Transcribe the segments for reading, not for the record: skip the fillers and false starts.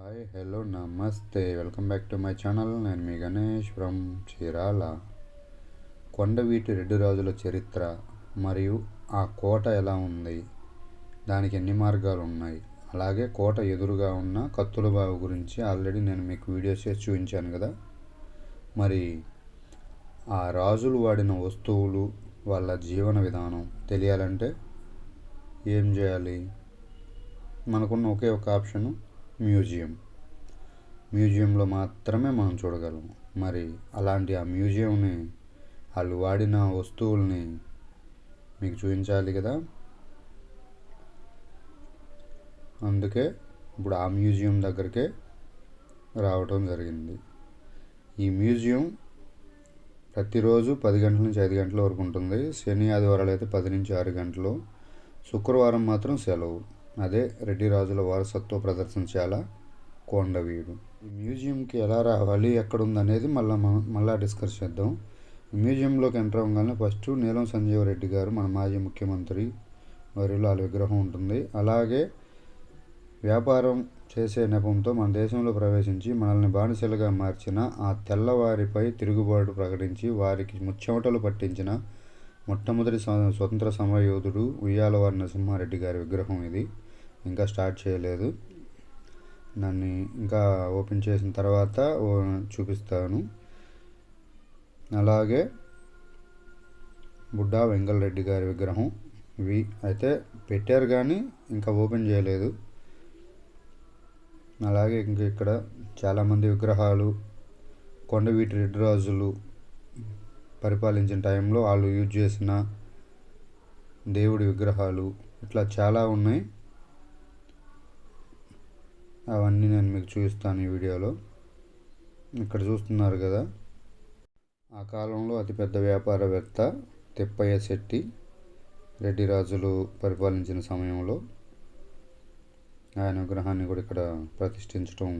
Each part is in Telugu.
హాయ్ హలో నమస్తే welcome back to my channel. నేను మీ గణేష్ ఫ్రమ్ చీరాల. కొండవీటి రెడ్డి రాజుల చరిత్ర మరియు ఆ కోట ఎలా ఉంది, దానికి ఎన్ని మార్గాలు ఉన్నాయి, అలాగే కోట ఎదురుగా ఉన్న కత్తుల బావి గురించి ఆల్రెడీ నేను మీకు వీడియోస్ చేసి చూపించాను కదా. మరి ఆ రాజులు వాడిన వస్తువులు, వాళ్ళ జీవన విధానం తెలియాలంటే ఏం చేయాలి? మనకున్న ఒకే ఒక ఆప్షను మ్యూజియంలో మాత్రమే మనం చూడగలము. మరి అలాంటి ఆ మ్యూజియంని, వాళ్ళు వాడిన వస్తువుల్ని మీకు చూపించాలి కదా. అందుకే ఇప్పుడు ఆ మ్యూజియం దగ్గరికే రావడం జరిగింది. ఈ మ్యూజియం ప్రతిరోజు 10 గంటల నుంచి 5 గంటల వరకు ఉంటుంది. శని ఆదివారాలు అయితే 10 నుంచి 6 గంటలు. శుక్రవారం మాత్రం సెలవు. అదే రెడ్డి రాజుల వారసత్వ ప్రదర్శనశాల కొండవీడు. ఈ మ్యూజియంకి ఎలా రావాలి, ఎక్కడుందనేది మళ్ళా డిస్కస్ చేద్దాం. మ్యూజియంలోకి ఎంటర్ అవ్వగానే ఫస్ట్ నీలం సంజీవ రెడ్డి గారు, మన మాజీ ముఖ్యమంత్రి వారిలో వాళ్ళ విగ్రహం ఉంటుంది. అలాగే వ్యాపారం చేసే నెపంతో మన దేశంలో ప్రవేశించి మనల్ని బానిసలుగా మార్చిన ఆ తెల్లవారిపై తిరుగుబాటు ప్రకటించి వారికి ముచ్చెమటలు పట్టించిన మొట్టమొదటి స్వతంత్ర సమరయోధుడు ఉయ్యాలవారి నరసింహారెడ్డి గారి విగ్రహం ఇది. ఇంకా స్టార్ట్ చేయలేదు, దాన్ని ఇంకా ఓపెన్ చేసిన తర్వాత చూపిస్తాను. అలాగే బుడ్డా వెంగళరెడ్డి గారి విగ్రహం. ఇవి అయితే పెట్టారు కానీ ఇంకా ఓపెన్ చేయలేదు. అలాగే ఇంకా ఇక్కడ చాలామంది విగ్రహాలు, కొండవీటి రెడ్డి రాజులు పరిపాలించిన టైంలో వాళ్ళు యూజ్ చేసిన దేవుడి విగ్రహాలు ఇట్లా చాలా ఉన్నాయి. అవన్నీ నేను మీకు చూపిస్తాను ఈ వీడియోలో. ఇక్కడ చూస్తున్నారు కదా, ఆ కాలంలో అతిపెద్ద వ్యాపారవేత్త తిప్పయ్య శెట్టి రెడ్డి రాజులు పరిపాలించిన సమయంలో ఆయన విగ్రహాన్ని కూడా ఇక్కడ ప్రతిష్ఠించడం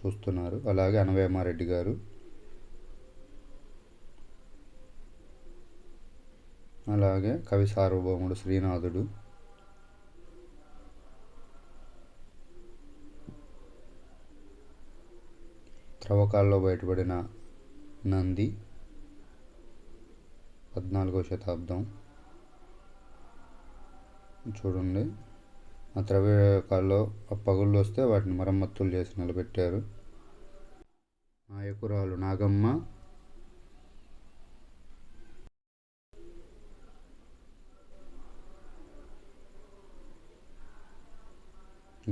చూస్తున్నారు. అలాగే అనవేమారెడ్డి గారు, అలాగే కవి సార్వభౌముడు శ్రీనాథుడు, త్రవ్వకాల్లో బయటపడిన నంది 14వ శతాబ్దం. చూడండి, ఆ త్రవ్వకాల్లో ఆ పగుళ్ళు వస్తే వాటిని మరమ్మతులు చేసి నిలబెట్టారు. నాయకురాలు నాగమ్మ,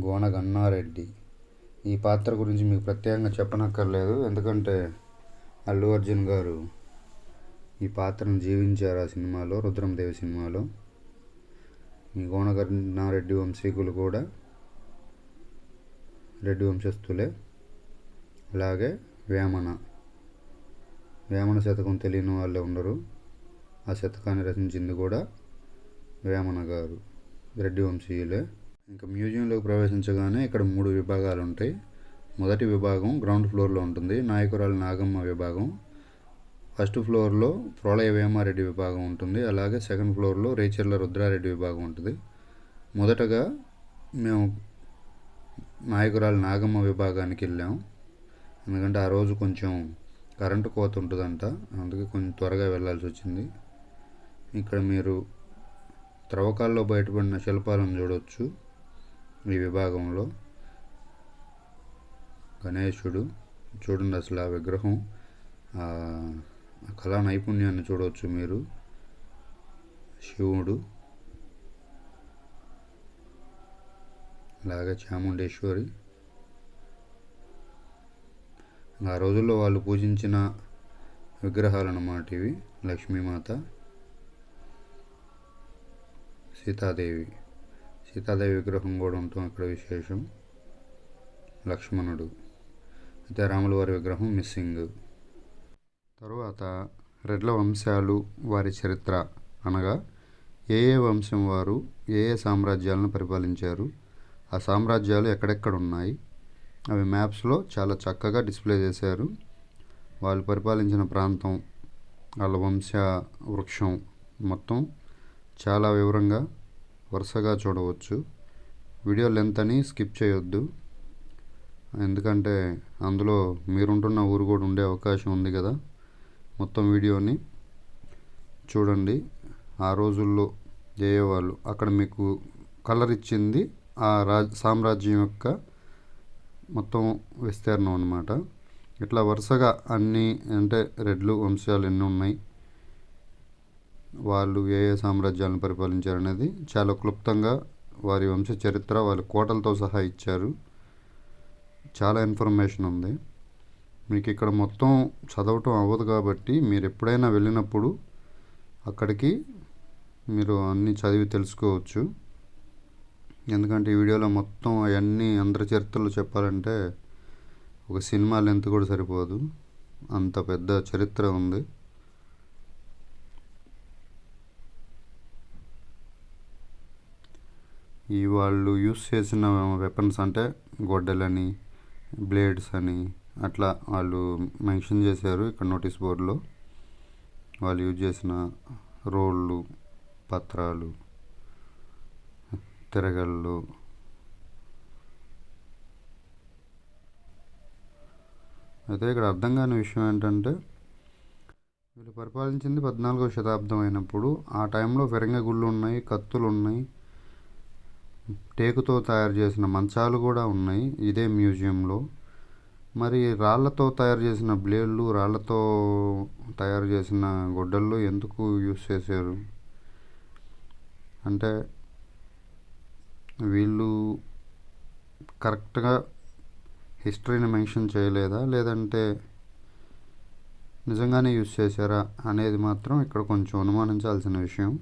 గోన గన్నారెడ్డి. ఈ పాత్ర గురించి మీకు ప్రత్యేకంగా చెప్పనక్కర్లేదు, ఎందుకంటే అల్లు అర్జున్ గారు ఈ పాత్రను జీవించారు ఆ సినిమాలో, రుద్రందేవి సినిమాలో. ఈ గోన గన్నారెడ్డి వంశీకులు కూడా రెడ్డి వంశస్థులే. అలాగే వేమన శతకం తెలియని వాళ్ళే ఉండరు. ఆ శతకాన్ని రచించింది కూడా వేమన గారు, రెడ్డి వంశీయులే. ఇంకా మ్యూజియంలోకి ప్రవేశించగానే ఇక్కడ 3 విభాగాలు ఉంటాయి. మొదటి విభాగం గ్రౌండ్ ఫ్లోర్లో ఉంటుంది, నాయకురాలు నాగమ్మ విభాగం. ఫస్ట్ ఫ్లోర్లో ప్రోలయ వేమారెడ్డి విభాగం ఉంటుంది. అలాగే సెకండ్ ఫ్లోర్లో రేచర్ల రుద్రారెడ్డి విభాగం ఉంటుంది. మొదటగా మేము నాయకురాలు నాగమ్మ విభాగానికి వెళ్ళాం, ఎందుకంటే ఆ రోజు కొంచెం కరెంటు కోత ఉంటుందంట, అందుకే కొంచెం త్వరగా వెళ్ళాల్సి వచ్చింది. ఇక్కడ మీరు త్రవ్వకాల్లో బయటపడిన శిల్పాలను చూడవచ్చు. ఈ విభాగంలో గణేశుడు చూడండి, అసలు ఆ విగ్రహం కళా నైపుణ్యాన్ని చూడవచ్చు మీరు. శివుడు, అలాగే చాముండేశ్వరి. ఆ రోజుల్లో వాళ్ళు పూజించిన విగ్రహాలు అన్నమాట ఇవి. లక్ష్మీమాత, సీతాదేవి విగ్రహం కూడా ఉంటాం ఇక్కడ విశేషం. లక్ష్మణుడు, అయితే రాముల వారి విగ్రహం మిస్సింగ్. తరువాత రెడ్ల వంశాలు, వారి చరిత్ర, అనగా ఏ వంశం వారు ఏ సామ్రాజ్యాలను పరిపాలించారు, ఆ సామ్రాజ్యాలు ఎక్కడెక్కడ ఉన్నాయి, అవి మ్యాప్స్లో చాలా చక్కగా డిస్ప్లే చేశారు. వాళ్ళు పరిపాలించిన ప్రాంతం, వాళ్ళ వంశ వృక్షం మొత్తం చాలా వివరంగా వరుసగా చూడవచ్చు. వీడియో లెంత్ అని స్కిప్ చేయొద్దు. ఎందుకంటే అందులో మీరుంటున్న ఊరు కూడా ఉండే అవకాశం ఉంది కదా. మొత్తం వీడియోని చూడండి. ఆ రోజుల్లో వాళ్ళు అక్కడ మీకు కలర్ ఇచ్చింది ఆ సామ్రాజ్యం యొక్క మొత్తం విస్తీర్ణం అన్నమాట. ఇట్లా వరుసగా అన్నీ అంటే రెడ్లు వంశాలు ఎన్ని ఉన్నాయి, వాళ్ళు ఏ ఏ సామ్రాజ్యాలను పరిపాలించారనేది చాలా క్లుప్తంగా వారి వంశ చరిత్ర, వాళ్ళ కోటలతో సహా ఇచ్చారు. చాలా ఇన్ఫర్మేషన్ ఉంది. మీకు ఇక్కడ మొత్తం చదవటం అవ్వదు కాబట్టి మీరు ఎప్పుడైనా వెళ్ళినప్పుడు అక్కడికి మీరు అన్నీ చదివి తెలుసుకోవచ్చు. ఎందుకంటే ఈ వీడియోలో మొత్తం అవన్నీ అందరి చరిత్రలు చెప్పాలంటే ఒక సినిమా లెంత్ కూడా సరిపోదు, అంత పెద్ద చరిత్ర ఉంది. ఈ వాళ్ళు యూస్ చేసిన వెపన్స్ అంటే గొడ్డలని, బ్లేడ్స్ అని అట్లా వాళ్ళు మెన్షన్ చేశారు ఇక్కడ నోటీస్ బోర్డులో. వాళ్ళు యూజ్ చేసిన రోళ్ళు, పత్రాలు, తిరగళ్ళు. అయితే ఇక్కడ అర్థం కాని విషయం ఏంటంటే వీళ్ళు పరిపాలించింది 14వ శతాబ్దం అయినప్పుడు ఆ టైంలో ఫిరంగి గుళ్ళు ఉన్నాయి, కత్తులు ఉన్నాయి, టేకుతో తయారు చేసిన మంచాలు కూడా ఉన్నాయి ఇదే మ్యూజియంలో. మరి రాళ్లతో తయారు చేసిన బ్లేడ్లు, రాళ్లతో తయారు చేసిన గొడ్డళ్ళు ఎందుకు యూస్ చేశారు అంటే వీళ్ళు కరెక్ట్గా హిస్టరీని మెన్షన్ చేయలేదా, లేదంటే నిజంగానే యూస్ చేశారా అనేది మాత్రం ఇక్కడ కొంచెం అనుమానించాల్సిన విషయం.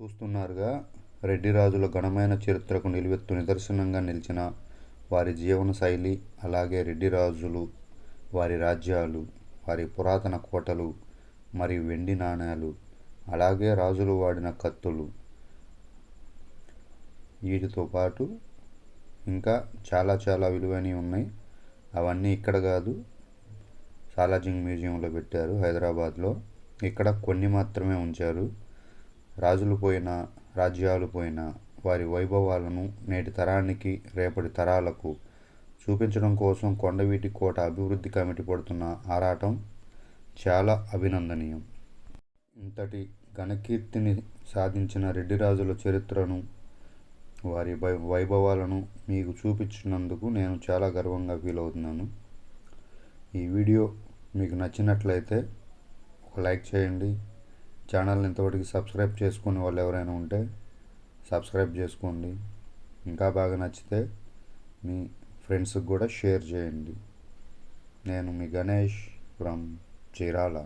చూస్తున్నారుగా, రెడ్డి రాజుల ఘనమైన చరిత్రకు నిలువెత్తు నిదర్శనంగా నిలిచిన వారి జీవన శైలి, అలాగే రెడ్డి రాజులు, వారి రాజ్యాలు, వారి పురాతన కోటలు మరియు వెండి నాణేలు, అలాగే రాజులు వాడిన కత్తులు, వీటితో పాటు ఇంకా చాలా చాలా విలువైనవి ఉన్నాయి. అవన్నీ ఇక్కడ కాదు, సాలార్జంగ్ మ్యూజియంలో పెట్టారు హైదరాబాద్లో. ఇక్కడ కొన్ని మాత్రమే ఉంచారు. రాజులు పోయిన, రాజ్యాలు పోయిన వారి వైభవాలను నేటి తరానికి, రేపటి తరాలకు చూపించడం కోసం కొండవీటి కోట అభివృద్ధి కమిటీ పడుతున్న ఆరాటం చాలా అభినందనీయం. ఇంతటి ఘనకీర్తిని సాధించిన రెడ్డి రాజుల చరిత్రను, వారి వైభవాలను మీకు చూపించినందుకు నేను చాలా గర్వంగా ఫీల్ అవుతున్నాను. ఈ వీడియో మీకు నచ్చినట్లయితే ఒక లైక్ చేయండి. ఛానల్ని ఇంతవరకు సబ్స్క్రైబ్ చేసుకునే వాళ్ళు ఎవరైనా ఉంటే సబ్స్క్రైబ్ చేసుకోండి. ఇంకా బాగా నచ్చితే మీ ఫ్రెండ్స్కి కూడా షేర్ చేయండి. నేను మీ గణేష్ ఫ్రమ్ చీరాల.